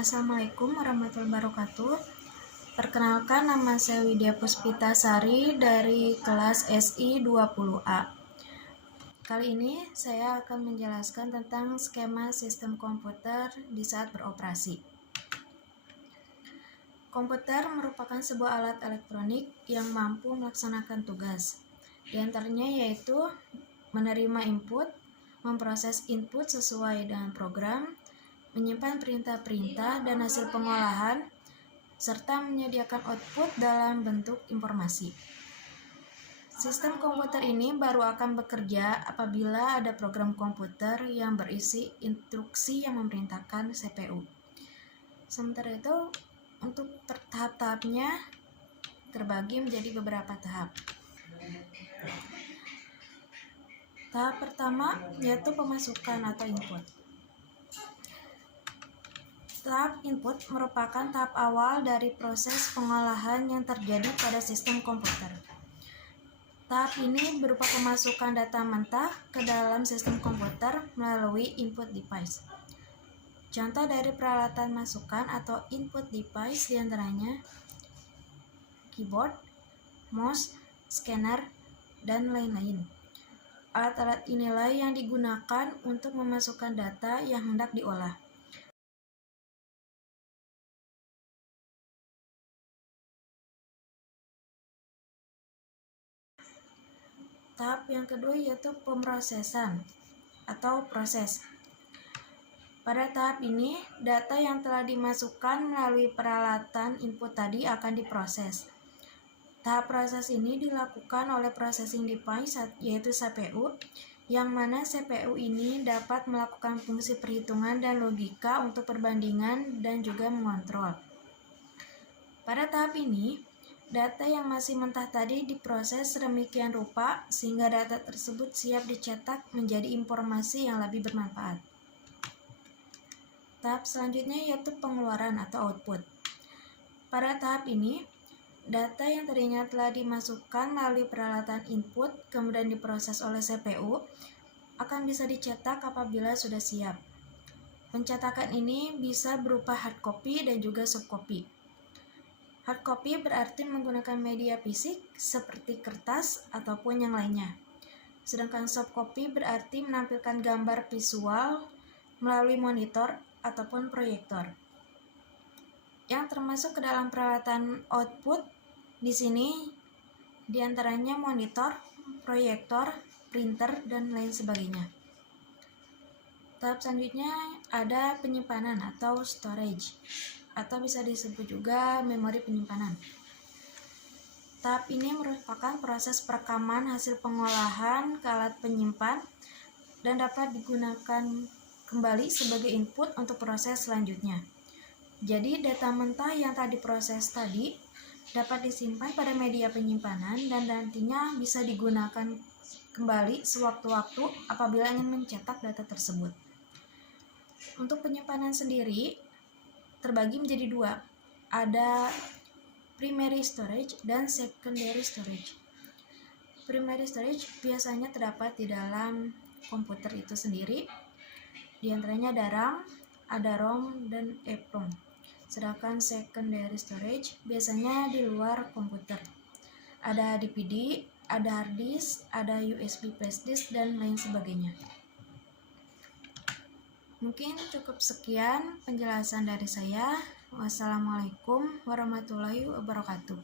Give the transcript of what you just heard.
Assalamualaikum warahmatullahi wabarakatuh. Perkenalkan, nama saya Widya Puspitasari dari kelas SI 20A. Kali ini saya akan menjelaskan tentang skema sistem komputer di saat beroperasi. Komputer merupakan sebuah alat elektronik yang mampu melaksanakan tugas. Di antaranya yaitu menerima input, memproses input sesuai dengan program, menyimpan perintah-perintah dan hasil pengolahan, serta menyediakan output dalam bentuk informasi. Sistem komputer ini baru akan bekerja apabila ada program komputer yang berisi instruksi yang memerintahkan CPU. Sementara itu, untuk tahap-tahapnya terbagi menjadi beberapa tahap. Tahap pertama yaitu pemasukan atau input. Tahap input merupakan tahap awal dari proses pengolahan yang terjadi pada sistem komputer. Tahap ini berupa pemasukan data mentah ke dalam sistem komputer melalui input device. Contoh dari peralatan masukan atau input device diantaranya keyboard, mouse, scanner, dan lain-lain. Alat-alat inilah yang digunakan untuk memasukkan data yang hendak diolah. Tahap yang kedua yaitu pemrosesan atau proses. Pada tahap ini, data yang telah dimasukkan melalui peralatan input tadi akan diproses. Tahap proses ini dilakukan oleh processing device yaitu CPU, yang mana CPU ini dapat melakukan fungsi perhitungan dan logika untuk perbandingan dan juga mengontrol. Pada tahap ini, data yang masih mentah tadi diproses sedemikian rupa sehingga data tersebut siap dicetak menjadi informasi yang lebih bermanfaat. Tahap selanjutnya yaitu pengeluaran atau output. Pada tahap ini, data yang tadinya telah dimasukkan melalui peralatan input kemudian diproses oleh CPU akan bisa dicetak apabila sudah siap. Pencetakan ini bisa berupa hard copy dan juga soft copy. Hard copy berarti menggunakan media fisik seperti kertas ataupun yang lainnya. Sedangkan soft copy berarti menampilkan gambar visual melalui monitor ataupun proyektor. Yang termasuk ke dalam peralatan output di sini diantaranya monitor, proyektor, printer, dan lain sebagainya. Tahap selanjutnya ada penyimpanan atau storage, atau bisa disebut juga memori penyimpanan. Tahap ini merupakan proses perekaman hasil pengolahan ke alat penyimpan dan dapat digunakan kembali sebagai input untuk proses selanjutnya. Jadi data mentah yang tadi diproses tadi dapat disimpan pada media penyimpanan dan nantinya bisa digunakan kembali sewaktu-waktu apabila ingin mencetak data tersebut. Untuk penyimpanan sendiri terbagi menjadi dua, ada primary storage dan secondary storage. Primary storage biasanya terdapat di dalam komputer itu sendiri, di antaranya ada RAM, ada ROM, dan EEPROM. Sedangkan secondary storage biasanya di luar komputer. Ada DVD, ada hard disk, ada USB flash disk, dan lain sebagainya. Mungkin cukup sekian penjelasan dari saya. Wassalamualaikum warahmatullahi wabarakatuh.